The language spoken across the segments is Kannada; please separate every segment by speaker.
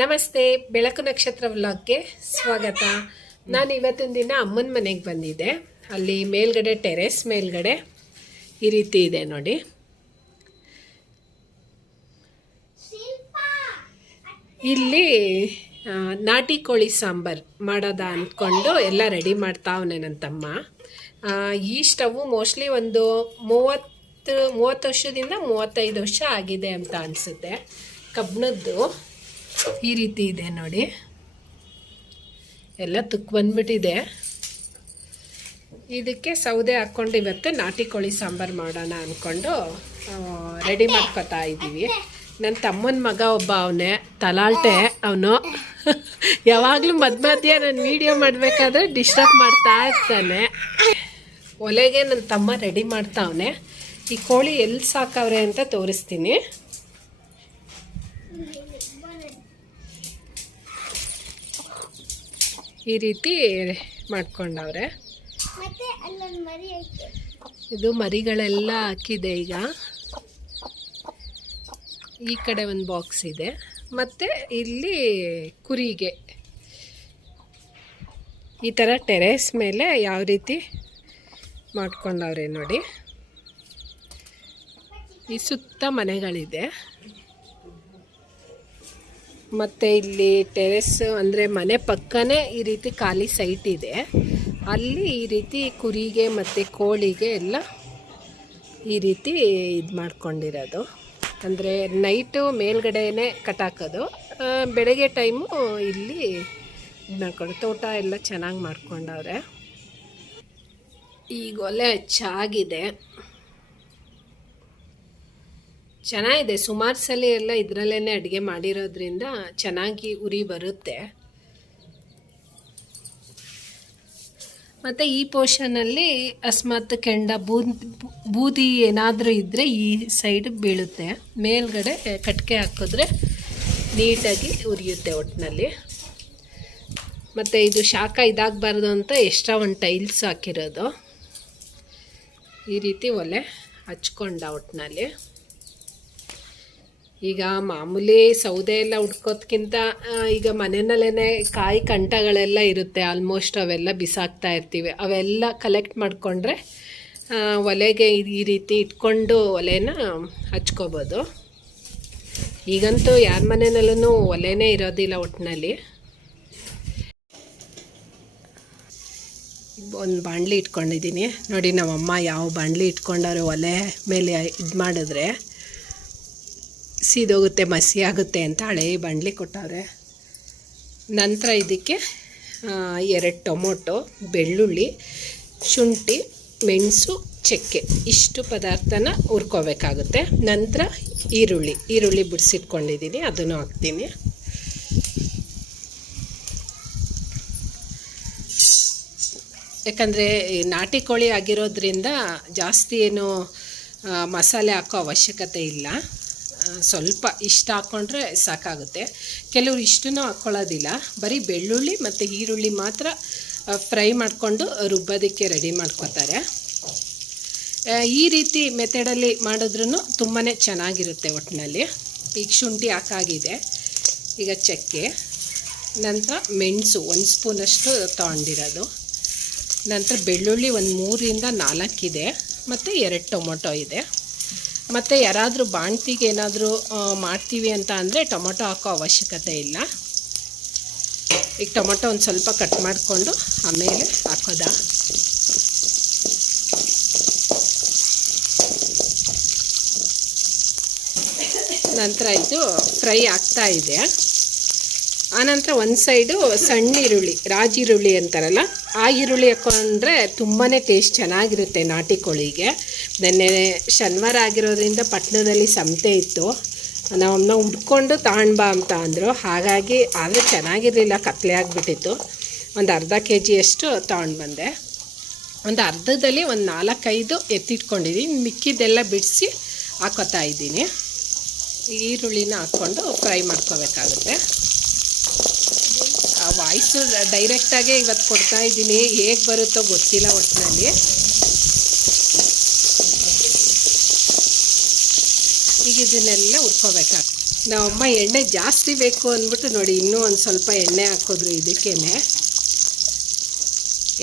Speaker 1: ನಮಸ್ತೆ, ಬೆಳಕು ನಕ್ಷತ್ರ ವ್ಲಾಗ್ಗೆ ಸ್ವಾಗತ. ನಾನು ಇವತ್ತಿನ ದಿನ ಅಮ್ಮನ ಮನೆಗೆ ಬಂದಿದ್ದೆ. ಅಲ್ಲಿ ಮೇಲ್ಗಡೆ ಟೆರೆಸ್ ಮೇಲ್ಗಡೆ ಈ ರೀತಿ ಇದೆ ನೋಡಿ. ಇಲ್ಲಿ ನಾಟಿ ಕೋಳಿ ಸಾಂಬಾರು ಮಾಡೋದ ಅಂದ್ಕೊಂಡು ಎಲ್ಲ ರೆಡಿ ಮಾಡ್ತಾವನೆ ನನ್ನ ತಮ್ಮ. ಈ ಸ್ಟವ್ ಮೋಸ್ಟ್ಲಿ ಒಂದು ಮೂವತ್ತು ಮೂವತ್ತು ವರ್ಷದಿಂದ ಮೂವತ್ತೈದು ವರ್ಷ ಆಗಿದೆ ಅಂತ ಅನಿಸುತ್ತೆ. ಕಬ್ಬಿಣದ್ದು. ಈ ರೀತಿ ಇದೆ ನೋಡಿ. ಎಲ್ಲ ತುಕ್ ಬಂದ್ಬಿಟ್ಟಿದೆ. ಇದಕ್ಕೆ ಸೌದೆ ಹಾಕ್ಕೊಂಡು ಇವತ್ತು ನಾಟಿ ಕೋಳಿ ಸಾಂಬಾರು ಮಾಡೋಣ ಅಂದ್ಕೊಂಡು ರೆಡಿ ಮಾಡ್ಕೊತಾ ಇದ್ದೀವಿ. ನನ್ನ ತಮ್ಮನ ಮಗ ಒಬ್ಬ ಅವನೇ ತಲಾಲ್ಟೆ ಅವನು. ಯಾವಾಗಲೂ ಮಧ್ಯ ಮಧ್ಯ ನಾನು ವೀಡಿಯೋ ಮಾಡಬೇಕಾದ್ರೆ ಡಿಸ್ಟರ್ಬ್ ಮಾಡ್ತಾ ಇರ್ತಾನೆ. ಒಲೆಗೆ ನನ್ನ ತಮ್ಮ ರೆಡಿ ಮಾಡ್ತಾವನೆ ಈ ಕೋಳಿ ಎಲ್ಲಿ ಸಾಕವ್ರೆ ಅಂತ ತೋರಿಸ್ತೀನಿ. ಈ ರೀತಿ ಮಾಡ್ಕೊಂಡವ್ರೆ. ಇದು ಮರಿಗಳೆಲ್ಲ ಹಾಕಿದೆ ಈಗ. ಈ ಕಡೆ ಒಂದು ಬಾಕ್ಸ್ ಇದೆ. ಮತ್ತು ಇಲ್ಲಿ ಕುರಿಗೆ. ಈ ಥರ ಟೆರೇಸ್ ಮೇಲೆ ಯಾವ ರೀತಿ ಮಾಡ್ಕೊಂಡವ್ರೆ ನೋಡಿ. ಈ ಸುತ್ತ ಮನೆಗಳಿದೆ. ಮತ್ತು ಇಲ್ಲಿ ಟೆರೆಸ್ ಅಂದರೆ ಮನೆ ಪಕ್ಕನೇ ಈ ರೀತಿ ಖಾಲಿ ಸೈಟ್ ಇದೆ. ಅಲ್ಲಿ ಈ ರೀತಿ ಕುರಿಗೆ ಮತ್ತು ಕೋಳಿಗೆ ಎಲ್ಲ ಈ ರೀತಿ ಇದು ಮಾಡ್ಕೊಂಡಿರೋದು. ಅಂದರೆ ನೈಟು ಮೇಲ್ಗಡೆನೇ ಕಟಾಕೋದು ಬೆಳಗ್ಗೆ ಟೈಮು ಇಲ್ಲಿ ಇದು ಮಾಡ್ಕೊಂಡು ತೋಟ ಎಲ್ಲ ಚೆನ್ನಾಗಿ ಮಾಡ್ಕೊಂಡವ್ರೆ. ಈಗ ಒಲೆ ಹಚ್ಚಾಗಿದೆ. ಚೆನ್ನಾಗಿದೆ. ಸುಮಾರು ಸಲ ಎಲ್ಲ ಇದರಲ್ಲೇ ಅಡುಗೆ ಮಾಡಿರೋದ್ರಿಂದ ಚೆನ್ನಾಗಿ ಉರಿ ಬರುತ್ತೆ. ಮತ್ತು ಈ ಪೋರ್ಷನಲ್ಲಿ ಅಸ್ಮಾತ್, ಕೆಂಡ, ಬೂದಿ ಬೂದಿ ಏನಾದರೂ ಇದ್ದರೆ ಈ ಸೈಡ್ ಬೀಳುತ್ತೆ. ಮೇಲ್ಗಡೆ ಕಟ್ಕೆ ಹಾಕಿದ್ರೆ ನೀಟಾಗಿ ಉರಿಯುತ್ತೆ ಒಟ್ಟಿನಲ್ಲಿ ಮತ್ತು ಇದು ಶಾಖ ಇದಾಗಬಾರ್ದು ಅಂತ ಎಕ್ಸ್ಟ್ರಾ ಒಂದು ಟೈಲ್ಸ್ ಹಾಕಿರೋದು. ಈ ರೀತಿ ಒಲೆ ಹಚ್ಕೊಂಡ ಒಟ್ಟಿನಲ್ಲಿ ಈಗ ಮಾಮೂಲಿ ಸೌದೆ ಎಲ್ಲ ಹುಡ್ಕೋದ್ಕಿಂತ ಈಗ ಮನೆಯಲ್ಲೇ ಕಾಯಿ ಕಂಠಗಳೆಲ್ಲ ಇರುತ್ತೆ ಆಲ್ಮೋಸ್ಟ್ ಅವೆಲ್ಲ ಬಿಸಾಕ್ತಾ ಇರ್ತೀವಿ. ಅವೆಲ್ಲ ಕಲೆಕ್ಟ್ ಮಾಡಿಕೊಂಡ್ರೆ ಒಲೆಗೆ ಈ- ಈ ರೀತಿ ಇಟ್ಕೊಂಡು ಒಲೆನ ಹಚ್ಕೋಬೋದು. ಈಗಂತೂ ಯಾರ ಮನೆಯಲ್ಲೂ ಒಲೆನೇ ಇರೋದಿಲ್ಲ ಒಟ್ಟಿನಲ್ಲಿ ಒಂದು ಬಾಣಲಿ ಇಟ್ಕೊಂಡಿದ್ದೀನಿ. ನೋಡಿ ನಮ್ಮಮ್ಮ ಯಾವ ಬಾಣಲಿ ಇಟ್ಕೊಂಡವ್ರೆ ಒಲೆ ಮೇಲೆ ಇದು ಮಾಡಿದ್ರೆ. ಸೀದೋಗುತ್ತೆ, ಮಸಿ ಆಗುತ್ತೆ ಅಂತ ಹಳೆ ಬಂಡ್ಲಿ ಕೊಟ್ಟವ್ರೆ. ನಂತರ ಇದಕ್ಕೆ ಎರಡು ಟೊಮೊಟೊ, ಬೆಳ್ಳುಳ್ಳಿ, ಶುಂಠಿ, ಮೆಣಸು, ಚಕ್ಕೆ ಇಷ್ಟು ಪದಾರ್ಥನ ಹುರ್ಕೋಬೇಕಾಗುತ್ತೆ. ನಂತರ ಈರುಳ್ಳಿ ಈರುಳ್ಳಿ ಬಿಡಿಸಿಟ್ಕೊಂಡಿದ್ದೀನಿ, ಅದನ್ನು ಹಾಕ್ತೀನಿ. ಯಾಕಂದರೆ ನಾಟಿ ಕೋಳಿ ಆಗಿರೋದ್ರಿಂದ ಜಾಸ್ತಿ ಏನು ಮಸಾಲೆ ಹಾಕೋ ಅವಶ್ಯಕತೆ ಇಲ್ಲ. ಸ್ವಲ್ಪ ಇಷ್ಟು ಹಾಕ್ಕೊಂಡ್ರೆ ಸಾಕಾಗುತ್ತೆ. ಕೆಲವರು ಇಷ್ಟನ್ನು ಹಾಕ್ಕೊಳ್ಳೋದಿಲ್ಲ ಬರೀ ಬೆಳ್ಳುಳ್ಳಿ ಮತ್ತು ಈರುಳ್ಳಿ ಮಾತ್ರ ಫ್ರೈ ಮಾಡಿಕೊಂಡು ರುಬ್ಬೋದಕ್ಕೆ ರೆಡಿ ಮಾಡ್ಕೋತಾರೆ ಈ ರೀತಿ ಮೆಥಡಲ್ಲಿ ಮಾಡಿದ್ರೂ ತುಂಬಾ ಚೆನ್ನಾಗಿರುತ್ತೆ ಒಟ್ಟಿನಲ್ಲಿ ಈಗ ಶುಂಠಿ ಹಾಕಾಗಿದೆ. ಈಗ ಚಕ್ಕೆ, ನಂತರ ಮೆಣಸು, ಒಂದು ಸ್ಪೂನಷ್ಟು ತೊಗೊಂಡಿರೋದು. ನಂತರ ಬೆಳ್ಳುಳ್ಳಿ ಒಂದು ಮೂರಿಂದ ನಾಲ್ಕಿದೆ ಮತ್ತು ಎರಡು ಟೊಮೊಟೊ ಇದೆ. ಮತ್ತು ಯಾರಾದರೂ ಬಾಣ್ತಿಗೆ ಏನಾದರೂ ಮಾಡ್ತೀವಿ ಅಂತ ಅಂದರೆ ಟೊಮೊಟೊ ಹಾಕೋ ಅವಶ್ಯಕತೆ ಇಲ್ಲ. ಈಗ ಟೊಮೊಟೊ ಒಂದು ಸ್ವಲ್ಪ ಕಟ್ ಮಾಡಿಕೊಂಡು ಆಮೇಲೆ ಹಾಕೋದ? ನಂತರ ಇದು ಫ್ರೈ ಆಗ್ತಾ ಇದೆ. ಆನಂತರ ಒಂದು ಸೈಡು ಸಣ್ಣ ಈರುಳ್ಳಿ, ರಾಜಿ ಈರುಳ್ಳಿ ಅಂತಾರಲ್ಲ, ಆ ಈರುಳ್ಳಿ ಹಾಕೊಂಡ್ರೆ ತುಂಬಾ ಟೇಸ್ಟ್ ಚೆನ್ನಾಗಿರುತ್ತೆ ನಾಟಿ ಕೋಳಿಗೆ. ನೆನ್ನೆ ಶನಿವಾರ ಆಗಿರೋದ್ರಿಂದ ಪಟ್ಟಣದಲ್ಲಿ ಸಂತೆ ಇತ್ತು. ನಮ್ಮನ್ನ ಹುಡ್ಕೊಂಡು ತಗೊಂಡ್ಬಾ ಅಂತ ಅಂದರು. ಹಾಗಾಗಿ ಆದರೆ ಚೆನ್ನಾಗಿರಲಿಲ್ಲ, ಕತ್ಲೆ ಆಗಿಬಿಟ್ಟಿತ್ತು. ಒಂದು ಅರ್ಧ ಕೆ ಜಿಯಷ್ಟು ತಗೊಂಡು ಬಂದೆ. ಒಂದು ಅರ್ಧದಲ್ಲಿ ಒಂದು ನಾಲ್ಕೈದು ಎತ್ತಿಟ್ಕೊಂಡಿದ್ದೀನಿ ಮಿಕ್ಕಿದ್ದೆಲ್ಲ ಬಿಡಿಸಿ ಹಾಕೋತಾ ಇದ್ದೀನಿ. ಈರುಳ್ಳಿನ ಹಾಕ್ಕೊಂಡು ಫ್ರೈ ಮಾಡ್ಕೋಬೇಕಾಗುತ್ತೆ. ವಾಯ್ಸು ಡೈರೆಕ್ಟಾಗೆ ಇವತ್ತು ಕೊಡ್ತಾ ಇದ್ದೀನಿ. ಹೇಗೆ ಬರುತ್ತೋ ಗೊತ್ತಿಲ್ಲ ಒಟ್ಟಿನಲ್ಲಿ ಈಗ ಇದನ್ನೆಲ್ಲ ಹುರ್ಕೋಬೇಕಾಗ್ತದೆ ನಮ್ಮಮ್ಮ ಎಣ್ಣೆ ಜಾಸ್ತಿ ಬೇಕು ಅಂದ್ಬಿಟ್ಟು ನೋಡಿ ಇನ್ನೂ ಒಂದು ಸ್ವಲ್ಪ ಎಣ್ಣೆ ಹಾಕಿದ್ರು ಇದಕ್ಕೇ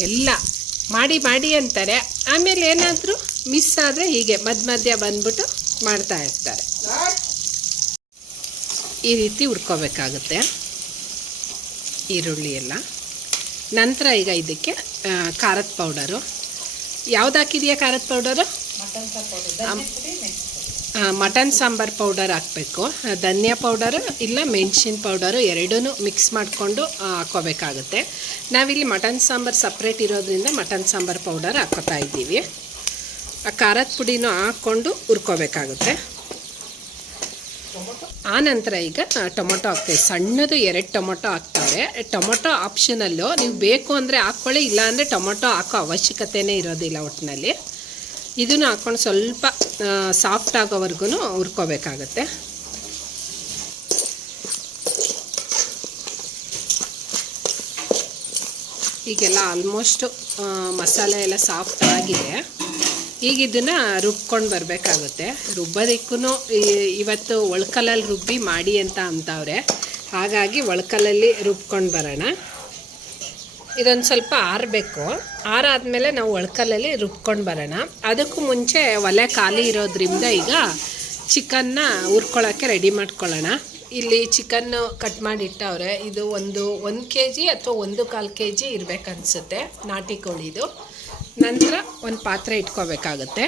Speaker 1: ಎಲ್ಲ ಮಾಡಿ ಮಾಡಿ ಅಂತಾರೆ. ಆಮೇಲೆ ಏನಾದರೂ ಮಿಸ್ ಆದರೆ ಹೀಗೆ ಮಧ್ಯ ಮಧ್ಯ ಬಂದ್ಬಿಟ್ಟು ಮಾಡ್ತಾ ಇರ್ತಾರೆ. ಈ ರೀತಿ ಹುರ್ಕೋಬೇಕಾಗುತ್ತೆ. ಈರುಳ್ಳಿ ಎಲ್ಲ. ನಂತರ ಈಗ ಇದಕ್ಕೆ ಖಾರದ ಪೌಡರು. ಯಾವ್ದು ಹಾಕಿದೆಯಾ ಖಾರದ ಪೌಡರು? ಮಟನ್ ಸಾಂಬಾರ್ ಪೌಡರ್ ಹಾಕಬೇಕು. ಧನಿಯಾ ಪೌಡರು ಇಲ್ಲ ಮೆಣಸಿನ ಪೌಡರು ಎರಡೂ ಮಿಕ್ಸ್ ಮಾಡಿಕೊಂಡು ಹಾಕೋಬೇಕಾಗುತ್ತೆ ನಾವಿಲ್ಲಿ ಮಟನ್ ಸಾಂಬಾರ್ ಸಪ್ರೇಟ್ ಇರೋದ್ರಿಂದ ಮಟನ್ ಸಾಂಬಾರ್ ಪೌಡರ್ ಹಾಕೋತಾ ಇದ್ದೀವಿ. ಆ, ಖಾರದ ಪುಡಿನೂ ಹಾಕ್ಕೊಂಡು ಹುರ್ಕೋಬೇಕಾಗುತ್ತೆ. ಆ ನಂತರ ಈಗ ಟೊಮೊಟೊ ಹಾಕ್ತೇವೆ. ಸಣ್ಣದು ಎರಡು ಟೊಮೊಟೊ ಹಾಕ್ತಾರೆ. ಟೊಮೊಟೊ ಆಪ್ಷನಲ್ಲು ನೀವು ಬೇಕು ಅಂದರೆ ಹಾಕ್ಕೊಳ್ಳಿ ಇಲ್ಲಾಂದರೆ ಟೊಮೊಟೊ ಹಾಕೋ ಅವಶ್ಯಕತೆನೇ ಇರೋದಿಲ್ಲ ಒಟ್ಟಿನಲ್ಲಿ ಇದನ್ನು ಹಾಕ್ಕೊಂಡು ಸ್ವಲ್ಪ ಸಾಫ್ಟ್ ಆಗೋವರೆಗೂ ಹುರ್ಕೋಬೇಕಾಗತ್ತೆ. ಈಗೆಲ್ಲ ಆಲ್ಮೋಸ್ಟು ಮಸಾಲೆ ಎಲ್ಲ ಸಾಫ್ಟ್ ಆಗಿದೆ. ಈಗ ಇದನ್ನು ರುಬ್ಕೊಂಡು ಬರಬೇಕಾಗುತ್ತೆ. ರುಬ್ಬೋದಕ್ಕೂ ಇವತ್ತು ಒಳ್ಕಲಲ್ಲಿ ರುಬ್ಬಿ ಮಾಡಿ ಅಂತ ಅಂತವ್ರೆ. ಹಾಗಾಗಿ ಒಳ್ಕಲಲ್ಲಿ ರುಬ್ಕೊಂಡು ಬರೋಣ. ಇದೊಂದು ಸ್ವಲ್ಪ ಆರಬೇಕು. ಆರಾದಮೇಲೆ ನಾವು ಒಳ್ಕಲ್ಲಲ್ಲಿ ರುಬ್ಕೊಂಡು ಬರೋಣ. ಅದಕ್ಕೂ ಮುಂಚೆ ಒಲೆ ಖಾಲಿ ಇರೋದ್ರಿಂದ ಈಗ ಚಿಕನ್ನ ಹುರ್ಕೊಳ್ಳೋಕ್ಕೆ ರೆಡಿ ಮಾಡ್ಕೊಳ್ಳೋಣ. ಇಲ್ಲಿ ಚಿಕನ್ನು ಕಟ್ ಮಾಡಿ ಇಟ್ಟವ್ರೆ ಇದು ಒಂದು ಒಂದು ಕೆ ಜಿ ಅಥವಾ ಒಂದು ಕಾಲು ಕೆ ಜಿ ಇರಬೇಕನ್ಸುತ್ತೆ. ನಾಟಿ ಕೋಳಿದು. ನಂತರ ಒಂದು ಪಾತ್ರೆ ಇಟ್ಕೋಬೇಕಾಗುತ್ತೆ.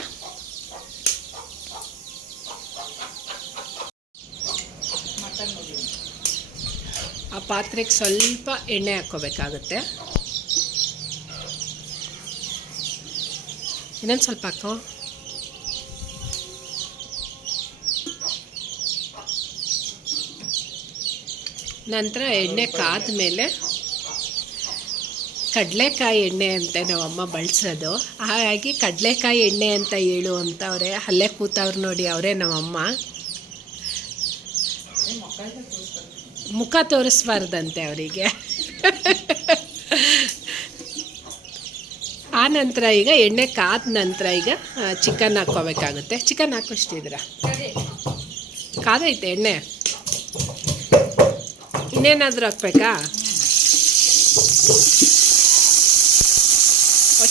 Speaker 1: ಆ ಪಾತ್ರೆಗೆ ಸ್ವಲ್ಪ ಎಣ್ಣೆ ಹಾಕ್ಕೋಬೇಕಾಗುತ್ತೆ. ಇನ್ನೊಂದು ಸ್ವಲ್ಪ ಹಾಕೋ ನಂತರ ಎಣ್ಣೆ ಕಾದ ಮೇಲೆ ಕಡಲೆಕಾಯಿ ಎಣ್ಣೆ ಅಂತ ನಮ್ಮಮ್ಮ ಬಳಸೋದು. ಹಾಗಾಗಿ ಕಡಲೆಕಾಯಿ ಎಣ್ಣೆ ಅಂತ ಹೇಳು ಅಂತವ್ರೆ ಅಲ್ಲೇ ಕೂತವ್ರು ನೋಡಿ ಅವರೇ ನಮ್ಮಮ್ಮ ಮುಖ ತೋರಿಸ್ಬಾರ್ದಂತೆ ಅವರಿಗೆ ಆ ನಂತರ ಈಗ ಎಣ್ಣೆ ಕಾದ ನಂತರ ಈಗ ಚಿಕನ್ ಹಾಕ್ಕೋಬೇಕಾಗುತ್ತೆ. ಚಿಕನ್ ಹಾಕೋಷ್ಟಿದ್ರ ಕಾದೈತೆ ಎಣ್ಣೆ? ಇನ್ನೇನಾದರೂ ಹಾಕ್ಬೇಕಾ?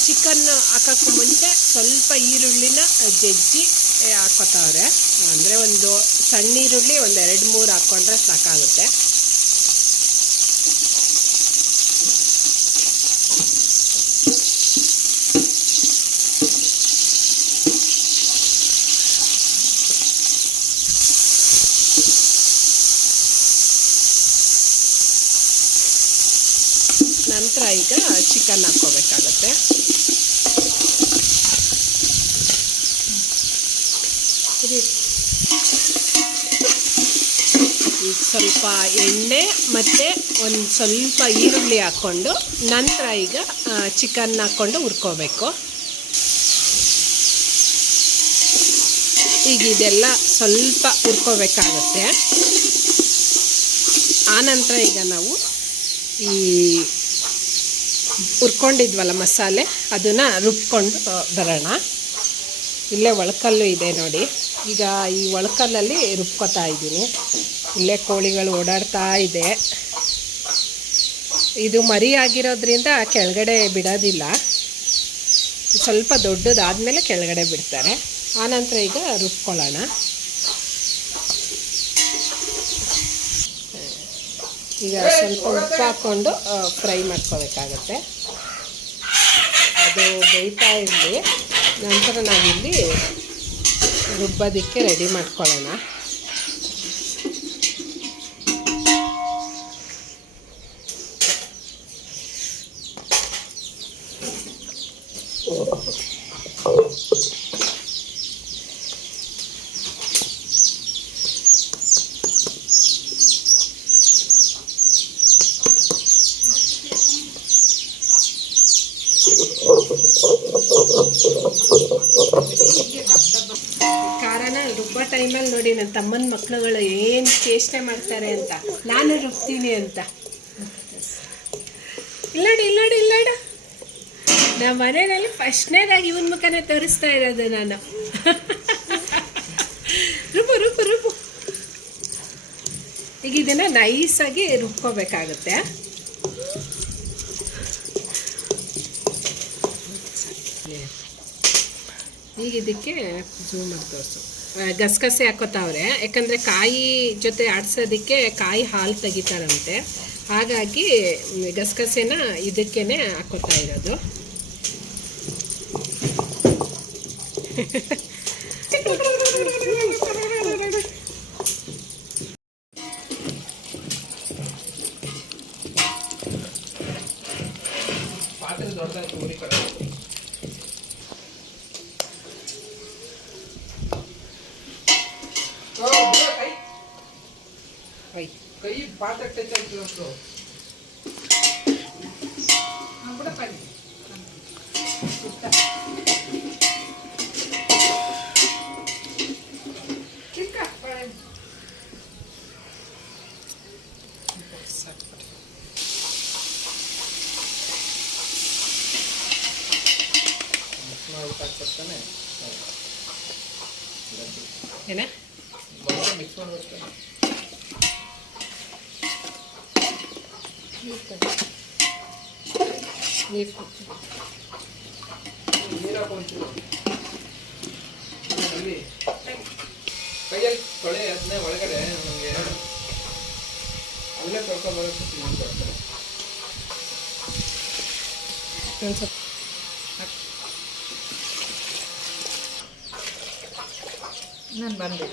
Speaker 1: ಚಿಕನ್ ಹಾಕೋಕ್ಕೂ ಮುಂಚೆ ಸ್ವಲ್ಪ ಈರುಳ್ಳಿನ ಜಜ್ಜಿ ಹಾಕ್ಕೋತಾವ್ರೆ. ಅಂದರೆ ಒಂದು ಸಣ್ಣ ಈರುಳ್ಳಿ ಒಂದು ಎರಡು ಮೂರು ಹಾಕ್ಕೊಂಡ್ರೆ ಸಾಕಾಗುತ್ತೆ. ನಂತರ ಈಗ ಚಿಕನ್ ಹಾಕ್ಕೋಬೇಕಾಗತ್ತೆ. ಈಗ ಸ್ವಲ್ಪ ಎಣ್ಣೆ ಮತ್ತು ಒಂದು ಸ್ವಲ್ಪ ಈರುಳ್ಳಿ ಹಾಕ್ಕೊಂಡು ನಂತರ ಈಗ ಚಿಕನ್ ಹಾಕ್ಕೊಂಡು ಹುರ್ಕೋಬೇಕು. ಈಗ ಇದೆಲ್ಲ ಸ್ವಲ್ಪ ಹುರ್ಕೋಬೇಕಾಗತ್ತೆ. ಆನಂತರ ಈಗ ನಾವು ಈ ಹುರ್ಕೊಂಡಿದ್ವಲ್ಲ ಮಸಾಲೆ, ಅದನ್ನು ರುಬ್ಕೊಂಡು ಬರೋಣ. ಇಲ್ಲೇ ಒಳಕಲ್ಲು ಇದೆ ನೋಡಿ. ಈಗ ಈ ಒಳಕಲ್ಲಲ್ಲಿ ರುಬ್ಕೋತಾ ಇದ್ದೀನಿ. ಇಲ್ಲೇ ಕೋಳಿಗಳು ಓಡಾಡ್ತಾ ಇದೆ. ಇದು ಮರಿ ಆಗಿರೋದ್ರಿಂದ ಕೆಳಗಡೆ ಬಿಡೋದಿಲ್ಲ. ಸ್ವಲ್ಪ ದೊಡ್ಡದಾದಮೇಲೆ ಕೆಳಗಡೆ ಬಿಡ್ತಾರೆ. ಆನಂತರ ಈಗ ರುಬ್ಕೊಳ್ಳೋಣ. ಈಗ ಸ್ವಲ್ಪ ಉಪ್ಪು ಹಾಕ್ಕೊಂಡು ಫ್ರೈ ಮಾಡ್ಕೋಬೇಕಾಗತ್ತೆ. ಅದು ಬೇಯ್ತಾ ಇರಲಿ. ನಂತರ ನಾವಿಲ್ಲಿ ರುಬ್ಬೋದಕ್ಕೆ ರೆಡಿ ಮಾಡ್ಕೊಳ್ಳೋಣ. ಖಾರನ ರುಬ್ಬ ಟೈಮಲ್ಲಿ ನೋಡಿ ನನ್ನ ತಮ್ಮನ ಮಕ್ಕಳುಗಳು ಏನು ಚೇಷ್ಟೆ ಮಾಡ್ತಾರೆ ಅಂತ. ನಾನು ರುಬ್ತೀನಿ ಅಂತ. ಇಲ್ಲ ಇಲ್ಲ ಇಲ್ಲಡ. ನಮ್ಮ ಮನೆಯಲ್ಲಿ ಫಸ್ಟ್ನೇದಾಗಿ ಇವನ್ ಮುಖನೇ ತೋರಿಸ್ತಾ ಇರೋದು ನಾನು. ರುಬ್ಬು ರುಬ್ಬು ರುಬ್ಬು. ಇದನ್ನು ನೈಸಾಗಿ ರುಬ್ಕೋಬೇಕಾಗುತ್ತೆ. ಈಗ ಇದಕ್ಕೆ ಜೂಮ್ ಮಾಡಿ ತೋರಿಸು. ಗಸಗಸೆ ಹಾಕೋತಾವ್ರೆ ಯಾಕಂದರೆ ಕಾಯಿ ಜೊತೆ ಆಡ್ಸೋದಕ್ಕೆ ಕಾಯಿ ಹಾಲು ತೆಗಿತಾರಂತೆ. ಹಾಗಾಗಿ ಗಸಗಸೆನ ಇದಕ್ಕೇನೆ ಹಾಕೋತಾ ಇರೋದು.
Speaker 2: ಪಾತ್ರೆ ದೊಡ್ಡದಾಯ್ತು ಕೈ ಪಾತ್ರೆ ಟಚ್ ಆಯ್ತು ಅಷ್ಟು ಮಿಕ್ಸ್ ಮಾಡ್ಬಿಟ್ಟು ಹಾಕ್ತಾನೆ
Speaker 1: ಏನ
Speaker 2: ಮಿಕ್ಸ್ ಮಾಡ್ಬೇಕು
Speaker 1: ನೀರು
Speaker 2: ನೀರು ಹಾಕೊಂತೀವಿ ಅಲ್ಲಿ ಕೈಯಲ್ಲಿ ತೊಳೆ ಅದನ್ನೇ ಒಳಗಡೆ ನಮಗೆ ಅಲ್ಲೇ ಕರ್ಕೊಂಡ್ಬರೋಕ್ಕೆ ನೀರು ಕೊಡ್ತಾರೆ
Speaker 1: ಒಂದು ಸ್ವಲ್ಪ
Speaker 3: ನಾನು ಬಂದೆ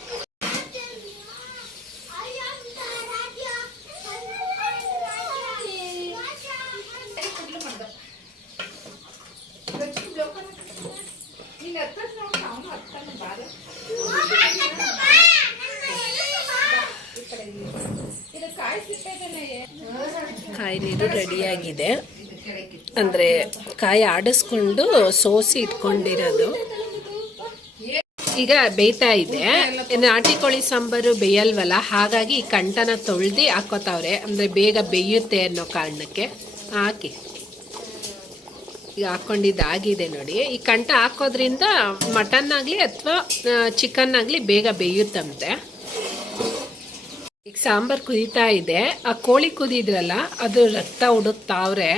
Speaker 1: ಕಾಯಿ ನೀರು ರೆಡಿಯಾಗಿದೆ ಅಂದರೆ ಕಾಯಿ ಆಡಿಸ್ಕೊಂಡು ಸೋಸಿ ಇಟ್ಕೊಂಡಿರೋದು. ಈಗ ಬೇಯ್ತಾ ಇದೆ. ನಾಟಿ ಕೋಳಿ ಸಾಂಬಾರು ಬೇಯಲ್ವಲ್ಲ? ಹಾಗಾಗಿ ಈ ಕಂಟನ ತೊಳ್ದು ಹಾಕೋತಾವ್ರೆ ಅಂದರೆ ಬೇಗ ಬೇಯುತ್ತೆ ಅನ್ನೋ ಕಾರಣಕ್ಕೆ. ಹಾಕಿ. ಈಗ ಹಾಕೊಂಡಿದ್ದಾಗಿದೆ ನೋಡಿ. ಈ ಕಂಟ ಹಾಕೋದ್ರಿಂದ ಮಟನ್ ಆಗಲಿ ಅಥವಾ ಚಿಕನ್ ಆಗಲಿ ಬೇಗ ಬೇಯುತ್ತಂತೆ. ಈಗ ಸಾಂಬಾರು ಕುದೀತಾ ಇದೆ. ಆ ಕೋಳಿ ಕುದಿದ್ರಲ್ಲ, ಅದು ರಕ್ತ ಹುಡುಕ್ತಾವ್ರೆ.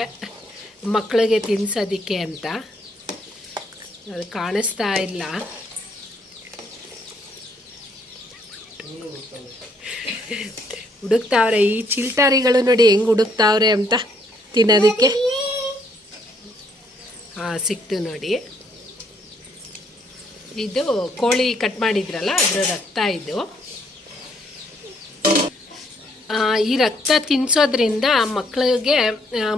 Speaker 1: ಮಕ್ಕಳಿಗೆ ತಿನ್ಸೋದಿಕ್ಕೆ ಅಂತ. ಅದು ಕಾಣಿಸ್ತಾ ಇಲ್ಲ. ಹುಡುಕ್ತಾವ್ರೆ, ಈ ಚಿಲ್ತಾರಿಗಳು ನೋಡಿ ಹೆಂಗೆ ಹುಡುಕ್ತಾವ್ರೆ ಅಂತ ತಿನ್ನೋದಕ್ಕೆ. ಹಾಂ, ಸಿಕ್ತು ನೋಡಿ. ಇದು ಕೋಳಿ ಕಟ್ ಮಾಡಿದ್ರಲ್ಲ ಅದರ ರಕ್ತ ಇದು. ಈ ರಕ್ತ ತಿನ್ಸೋದ್ರಿಂದ ಮಕ್ಕಳಿಗೆ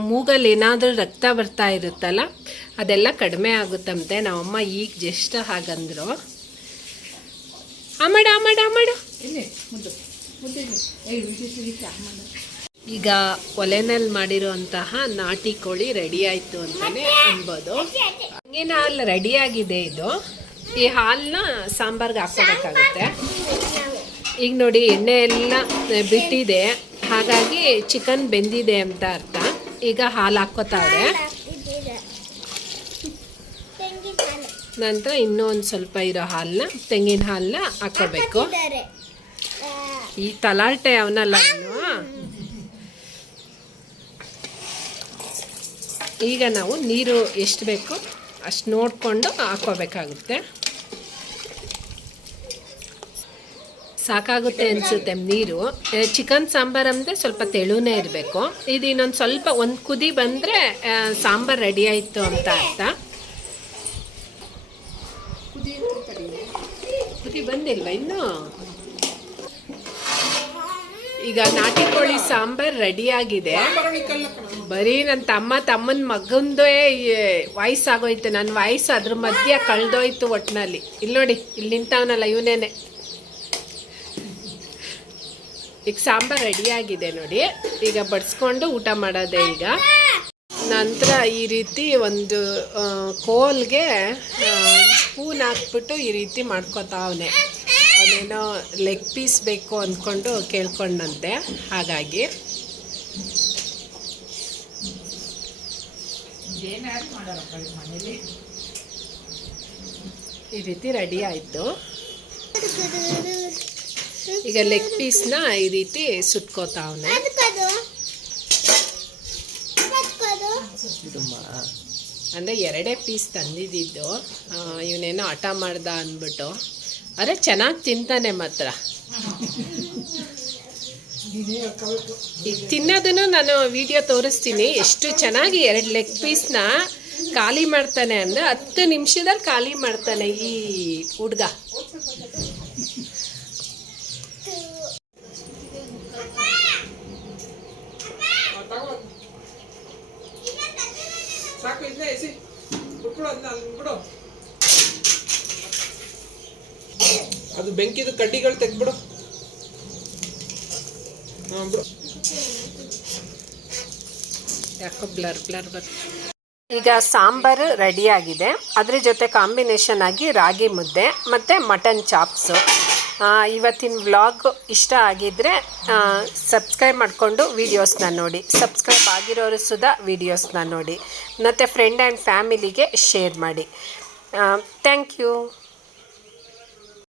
Speaker 1: ಮೂಗಲ್ಲಿ ಏನಾದರೂ ರಕ್ತ ಬರ್ತಾ ಇರುತ್ತಲ್ಲ ಅದೆಲ್ಲ ಕಡಿಮೆ ಆಗುತ್ತಂತೆ. ನಮ್ಮಮ್ಮ ಈಗ ಜಸ್ಟ್ ಹಾಗಂದ್ರು. ಆಮಾಡ ಆಮಾಡ ಆಮಾಡು. ಈಗ ಒಲೆನಲ್ಲಿ ಮಾಡಿರುವಂತಹ ನಾಟಿ ಕೋಳಿ ರೆಡಿ ಆಯಿತು ಅಂತಲೇ ಅನ್ಬೋದು. ಹಂಗೇನ ಹಾಲು ರೆಡಿ ಆಗಿದೆ ಇದು. ಈ ಹಾಲನ್ನ ಸಾಂಬಾರ್ಗೆ ಹಾಕೋಬೇಕಾಗುತ್ತೆ ಈಗ ನೋಡಿ ಎಣ್ಣೆ ಎಲ್ಲ ಬಿಟ್ಟಿದೆ. ಹಾಗಾಗಿ ಚಿಕನ್ ಬೆಂದಿದೆ ಅಂತ ಅರ್ಥ. ಈಗ ಹಾಲು
Speaker 4: ಹಾಲು
Speaker 1: ನಂತರ ಇನ್ನೂ ಒಂದು ಸ್ವಲ್ಪ ಇರೋ ಹಾಲನ್ನ ತೆಂಗಿನ ಹಾಲನ್ನ ಹಾಕೋಬೇಕು ಈ ತಲಾಟೆ ಅವನಲ್ಲ ಅವನು. ಈಗ ನಾವು ನೀರು ಎಷ್ಟು ಬೇಕು ಅಷ್ಟು ನೋಡಿಕೊಂಡು ಹಾಕೋಬೇಕಾಗುತ್ತೆ ಸಾಕಾಗುತ್ತೆ ಅನಿಸುತ್ತೆ ನೀರು. ಚಿಕನ್ ಸಾಂಬಾರ್ ಅಂದ್ರೆ ಸ್ವಲ್ಪ ತೆಳುನೇ ಇರಬೇಕು. ಇದು ಇನ್ನೊಂದು ಸ್ವಲ್ಪ ಒಂದು ಕುದಿ ಬಂದರೆ ಸಾಂಬಾರ್ ರೆಡಿ ಆಯ್ತು ಅಂತ ಅರ್ಥ.
Speaker 3: ಕುದಿ
Speaker 1: ಬಂದಿಲ್ವ ಇನ್ನು? ಈಗ ನಾಟಿ ಕೋಳಿ ಸಾಂಬಾರ್ ರೆಡಿ ಆಗಿದೆ. ಬರೀ ನನ್ನ ತಮ್ಮ ತಮ್ಮನ ಮಗಂದೇ ವಾಯ್ಸ್ ಆಗೋಯ್ತು ನನ್ನ ವಾಯ್ಸ್ ಅದ್ರ ಮಧ್ಯೆ ಕಳ್ದೋಯ್ತು ಒಟ್ಟಿನಲ್ಲಿ ಇಲ್ಲಿ ನೋಡಿ ಇಲ್ಲಿ ನಿಂತವನಲ್ಲ ಇವನೇನೆ. ಈಗ ಸಾಂಬಾರ್ ರೆಡಿ ಆಗಿದೆ ನೋಡಿ. ಈಗ ಬಡಿಸ್ಕೊಂಡು ಊಟ ಮಾಡೋದೇ ಈಗ. ನಂತರ ಈ ರೀತಿ ಒಂದು ಕೋಲ್ಗೆ ಸ್ಪೂನ್ ಹಾಕ್ಬಿಟ್ಟು ಈ ರೀತಿ ಮಾಡ್ಕೊತಾವನೆ ಅವನೇನೋ ಲೆಗ್ ಪೀಸ್ ಬೇಕು ಅಂದ್ಕೊಂಡು ಕೇಳ್ಕೊಂಡಂತೆ. ಹಾಗಾಗಿ.
Speaker 3: ಈ
Speaker 1: ರೀತಿ ರೆಡಿ ಆಯಿತು. ಈಗ ಲೆಗ್ ಪೀಸ್ನ ಈ ರೀತಿ ಸುಟ್ಕೋತಾವನೆ ಅಂದರೆ ಎರಡೇ ಪೀಸ್ ತಂದಿದ್ದು. ಇವನೇನೋ ಹಠ ಮಾಡ್ದ ಅಂದ್ಬಿಟ್ಟು. ಅರೆ ಚೆನ್ನಾಗಿ ತಿಂತಾನೆ ಮಾತ್ರ. ಈಗ ತಿನ್ನೋದನ್ನು ನಾನು ವಿಡಿಯೋ ತೋರಿಸ್ತೀನಿ. ಎಷ್ಟು ಚೆನ್ನಾಗಿ ಎರಡು ಲೆಗ್ ಪೀಸ್ನ ಖಾಲಿ ಮಾಡ್ತಾನೆ ಅಂದರೆ ಹತ್ತು ನಿಮಿಷದಲ್ಲಿ ಖಾಲಿ ಮಾಡ್ತಾನೆ ಈ ಹುಡುಗ.
Speaker 2: ಬಿಡು ಅದು ಬೆಂಕಿದು ಕಡ್ಡಿಗಳು ತೆಗ್ಬಿಡು
Speaker 1: ಯಾಕೋ ಬ್ಲರ್ ಬ್ಲರ್ ಈಗ ಸಾಂಬಾರು ರೆಡಿಯಾಗಿದೆ ಅದ್ರ ಜೊತೆ ಕಾಂಬಿನೇಷನ್ ಆಗಿ ರಾಗಿ ಮುದ್ದೆ ಮತ್ತು ಮಟನ್ ಚಾಪ್ಸು ಇವತ್ತಿನ ವ್ಲಾಗ್ ಇಷ್ಟ ಆಗಿದ್ದರೆ ಸಬ್ಸ್ಕ್ರೈಬ್ ಮಾಡಿಕೊಂಡು ವೀಡಿಯೋಸ್ನ ನೋಡಿ. ಸಬ್ಸ್ಕ್ರೈಬ್ ಆಗಿರೋರು ಸುಧಾ ವೀಡಿಯೋಸ್ನ ನೋಡಿ. ಮತ್ತು ಫ್ರೆಂಡ್ ಆ್ಯಂಡ್ ಫ್ಯಾಮಿಲಿಗೆ ಶೇರ್ ಮಾಡಿ. Thank you